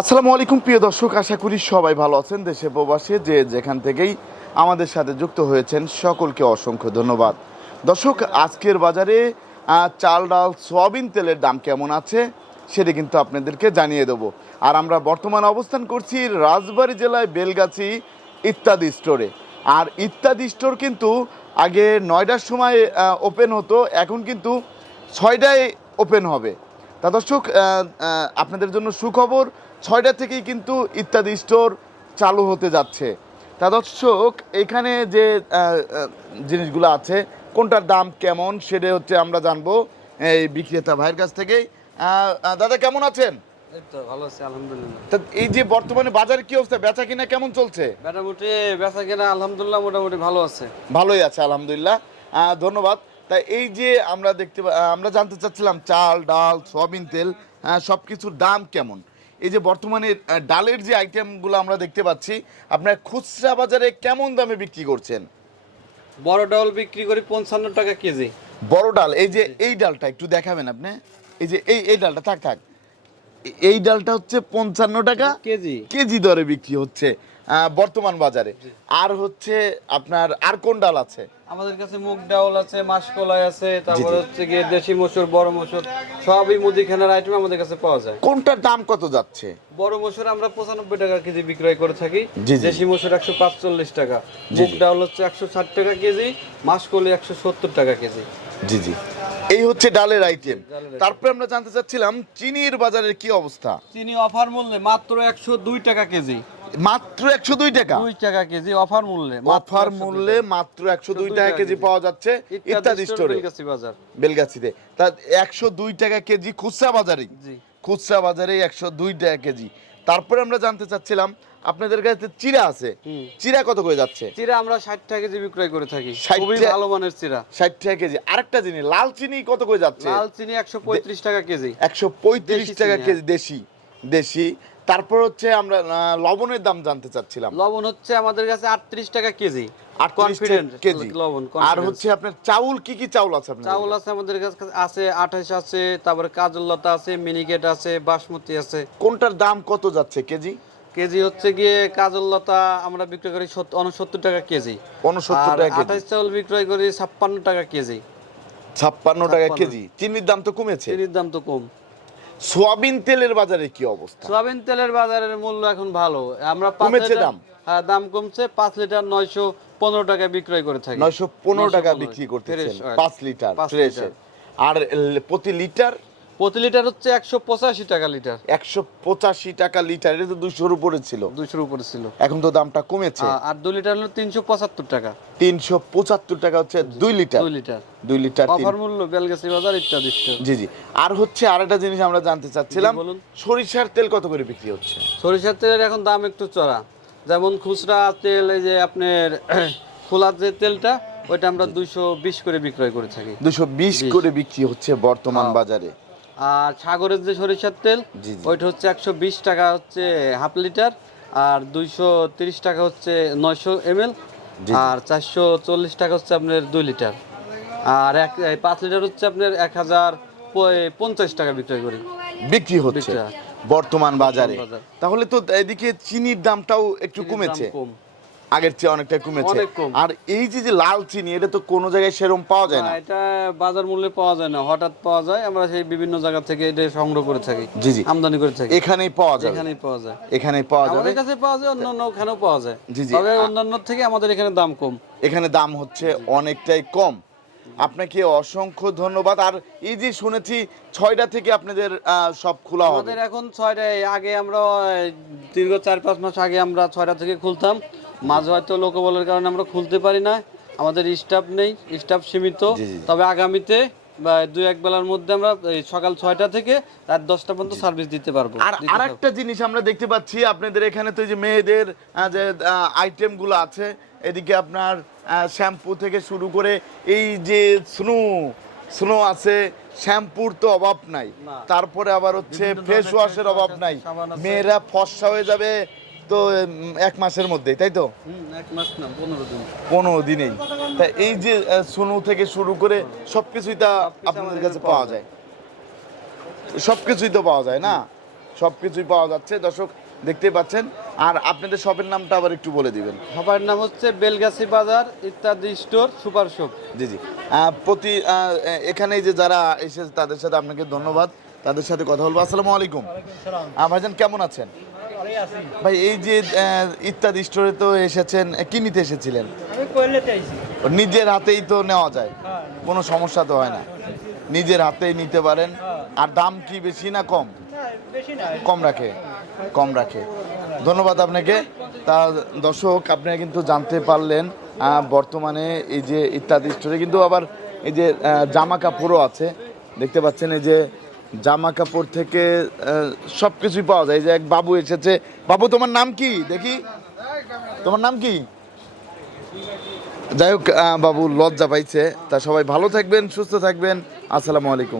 আসসালামু আলাইকুম, প্রিয় দর্শক, আশা করি সবাই ভালো আছেন দেশে প্রবাসে, যে যেখান থেকেই আমাদের সাথে যুক্ত হয়েছেন সকলকে অসংখ্য ধন্যবাদ। দর্শক, আজকের বাজারে চাল, ডাল, সয়াবিন তেলের দাম কেমন আছে সেটা কিন্তু আপনাদেরকে জানিয়ে দেবো। আর আমরা বর্তমান অবস্থান করছি রাজবাড়ী জেলায় বেলগাছি ইত্যাদি স্টোরে। আর ইত্যাদি স্টোর কিন্তু আগে নয়টার সময় ওপেন হতো, এখন কিন্তু ছয়টায় ওপেন হবে। তা দর্শক আপনাদের জন্য সুখবর ছয়টা থেকেই কিন্তু ইত্যাদি স্টোর চালু হতে যাচ্ছে। তা দর্শক এখানে যে জিনিসগুলো আছে কোনটার দাম কেমন সেটা হচ্ছে আমরা জানব এই বিক্রেতা ভাইয়ের কাছ থেকেই। দাদা কেমন আছেন? এই ভালো আছি তা এই যে বর্তমানে বাজারে কি অবস্থা? বেচা কিনা কেমন চলছে? মোটামুটি বেচা কেনা আলহামদুলিল্লাহ মোটামুটি ভালো আছে। ভালোই আছে আলহামদুলিল্লাহ। ধন্যবাদ। তা এই যে আমরা দেখতে আমরা জানতে চাচ্ছিলাম চাল ডাল সয়াবিন তেল সব কিছুর দাম কেমন? এই যে বর্তমানে ডালের যে আইটেমগুলো আমরা দেখতে পাচ্ছি আপনার খুচরা বাজারে কেমন দামে বিক্রি করছেন? বড় ডাল বিক্রি করি পঞ্চান্ন টাকা কেজি। বড় ডাল এই যে এই ডালটা একটু দেখাবেন আপনি? এই যে এই এই ডালটা থাক থাক। এই ডালটা হচ্ছে পঞ্চান্ন টাকা কেজি। কেজি দরে বিক্রি হচ্ছে। বর্তমান বাজারে। আর হচ্ছে আপনার আর কোন ডাল আছে? আমাদের কাছে মুগ ডাল আছে মাসকলাই আছে তারপরে হচ্ছে গিয়ে দেশি মসুর বড় মসুর সবই মুদিখানার আইটেম আমাদের কাছে পাওয়া যায়। কোনটার দাম কত যাচ্ছে? বড় মসুর আমরা পঁচানব্বই টাকা কেজি বিক্রয় করে থাকি। দেশি মসুর একশো পাঁচচল্লিশ টাকা মুগ জি। ডাউল হচ্ছে একশো ষাট টাকা কেজি মাসকলি একশো সত্তর টাকা কেজি। জি জি। এই হচ্ছে ডালের আইটেম তারপরে আমরা জানতে চাচ্ছিলাম চিনির বাজারের কি অবস্থা? চিনি অফার মূল্যে মাত্র একশো দুই টাকা কেজি। মাত্র একশো দুই টাকা। দুই টাকা কেজি অফার মূল্যে অফার মূল্যে মাত্র একশো দুই টাকা কেজি। পাওয়া যাচ্ছে ইত্যাদি স্টোরে বাজার। বেলগাছিতে। তা একশো দুই টাকা কেজি খুচরা বাজারে খুচরা বাজারে একশো দুই টাকা কেজি। তারপরে আমরা জানতে চাচ্ছিলাম আপনাদের কাছে চিরা আছে। চিরা কত করে যাচ্ছে? চিরা আমরা ষাট টাকা কেজি বিক্রয় করে থাকি। 60 খুবই ভালো মানের চিরা। ষাট টাকা কেজি। আরেকটা জিনিস লাল চিনি কত করে যাচ্ছে? লাল চিনি একশো পঁয়ত্রিশ টাকা কেজি। একশো পঁয়ত্রিশ টাকা কেজি দেশি। দেশি। তারপর হচ্ছে আমরা লবণের দাম জানতে চাচ্ছিলাম। লবণ হচ্ছে আমাদের কাছে আটত্রিশ টাকা কেজি। কেজি। লবণ আর হচ্ছে আপনার চাউল কি কি চাউল আছে চাউল আছে আমাদের কাছে আছে আঠাশ আছে তারপরে কাজলতা আছে মিনিকেট আছে বাসমতি আছে। কোনটার দাম কত যাচ্ছে কেজি? কেজি হচ্ছে গিয়ে কাজলতা আমরা বিক্রয় করি উনসত্তর টাকা কেজি। উনসত্তর টাকা আঠাশ চাউল বিক্রয় করি ছাপ্পান্ন টাকা কেজি। ছাপ্পান্ন টাকা কেজি। চিনির দাম তো কমেছে? চিনির দাম তো কম। সোয়াবিন তেলের বাজারে কি অবস্থা? সোয়াবিন তেলের বাজারের মূল্য এখন ভালো। আমরা কমেছে দাম? হ্যাঁ দাম কমছে। পাঁচ লিটার নয়শো পনেরো টাকা বিক্রয় করে থাকি। নয়শো পনেরো টাকা বিক্রি করতে পাঁচ লিটার পাঁচ ফ্রেশ। লিটার। আর প্রতি লিটার প্রতি লিটার হচ্ছে একশো পঁচাশি টাকা লিটার। একশো পঁচাশি টাকা লিটার এটা তো দুশোর উপরে ছিল। দুইশোর উপরে ছিল। এখন তো দামটা কমেছে। আর দুই লিটার হলো তিনশো পঁচাত্তর টাকা। তিনশো পঁচাত্তর টাকা হচ্ছে দুই লিটার। দুই লিটার। দুই লিটার অফার মূল্য বেলগাছি বাজার ইত্যাদি। জি জি। আর হচ্ছে আরেকটা জিনিস আমরা জানতে চাচ্ছিলাম বলুন। সরিষার তেল কত করে বিক্রি হচ্ছে? সরিষার তেলের এখন দাম একটু চড়া। যেমন খুচরা তেল এই যে আপনার খোলার যে তেলটা ওইটা আমরা দুইশো বিশ করে বিক্রয় করে থাকি। দুশো বিশ। করে বিক্রি হচ্ছে বর্তমান হ্যাঁ। বাজারে। আর সাগরের যে সরিষার তেল। ওইটা হচ্ছে একশো বিশ টাকা হচ্ছে হাফ লিটার আর দুইশো তিরিশ টাকা হচ্ছে নয়শো এম। আর চারশো চল্লিশ টাকা হচ্ছে আপনার দুই লিটার। আর এক পাঁচ লিটার হচ্ছে আপনার এক হাজার পঞ্চাশ টাকা বিক্রয় করি। বিক্রি হচ্ছে বর্তমান বাজারে। তাহলে তো এদিকে চিনির দামটাও একটু কমেছে। কম। আগের চেয়ে অনেকটা কমেছে। আর এই যে যে লাল চিনি এটা তো কোনো জায়গায় সেরকম পাওয়া যায় না, এটা বাজার মূল্যে পাওয়া যায় না। হঠাৎ পাওয়া যায় আমরা সেই বিভিন্ন জায়গা থেকে এটা সংগ্রহ করে থাকি জি, জি। আমদানি করে থাকি। এখানেই পাওয়া যায় এখানেই পাওয়া যায়। এখানেই পাওয়া যায় আমাদের কাছে পাওয়া যায় অন্য অন্য ওখানেও পাওয়া যায়। জি, জি। তবে অন্যান্য থেকে আমাদের এখানে দাম কম। এখানে দাম হচ্ছে অনেকটাই কম। আপনাকে অসংখ্য ধন্যবাদ। আর এই যে শুনেছি ছয়টা থেকে আপনাদের সব খোলা হবে। আমাদের এখন ছয়টায় আগে আমরা দীর্ঘ চার পাঁচ মাস আগে আমরা ছয়টা থেকে খুলতাম। মাঝে হয়তো লোকবলের কারণে আমরা খুলতে পারি না। আমাদের স্টাফ নেই স্টাফ সীমিত। তবে আগামীতে বা দুই এক বেলার মধ্যে আমরা সকাল ছয়টা থেকে রাত দশটা পর্যন্ত সার্ভিস দিতে পারব। আর একটা জিনিস আমরা দেখতে পাচ্ছি আপনাদের এখানে তো যে মেয়েদের যে আইটেমগুলো আছে এদিকে আপনার শ্যাম্পু থেকে শুরু করে এই যে স্নো স্নো আছে শ্যাম্পুর তো অভাব নাই। তারপরে আবার হচ্ছে ফেস ওয়াশের অভাব নাই। মেয়েরা ফর্সা হয়ে যাবে তো এক মাসের মধ্যেই তাই তো? হুম, এক মাস না পনেরো দিন। পনেরো দিনেই। তা এই যে সোনু থেকে শুরু করে সবকিছুই তা আপনাদের কাছে পাওয়া যায়। সবকিছুই তো পাওয়া যায় না? সব কিছুই পাওয়া যাচ্ছে। দর্শক দেখতে পাচ্ছেন। আর আপনাদের শপের নামটা আবার একটু বলে দিবেন। সবার নাম হচ্ছে বেলগাছি বাজার ইত্যাদি স্টোর সুপার শপ। জি জি। প্রতি এখানে যে যারা এসেছে তাদের সাথে আপনাকে ধন্যবাদ। তাদের সাথে কথা বলব। আসসালামু আলাইকুম। ভাইজান কেমন আছেন? ভাই এই যে ইত্যাদি স্টোরে তো এসেছেন কি নিতে এসেছিলেন? নিজের হাতেই তো নেওয়া যায়। হ্যাঁ। কোনো সমস্যা তো হয় না। নিজের হাতেই নিতে পারেন। আর দাম কি বেশি না কম? কম রাখে। কম রাখে। ধন্যবাদ আপনাকে। তা দর্শক আপনারা কিন্তু জানতে পারলেন বর্তমানে এই যে ইত্যাদি স্টোরে কিন্তু আবার এই যে জামা কাপড়ও আছে। দেখতে পাচ্ছেন এই যে জামা কাপড় থেকে সব কিছুই পাওয়া যায়। যে এক বাবু এসেছে। বাবু, তোমার নাম কি? দেখি। তোমার নাম কি? যাই হোক বাবু লজ্জা পাইছে। তা সবাই ভালো থাকবেন, সুস্থ থাকবেন। আসসালামু আলাইকুম।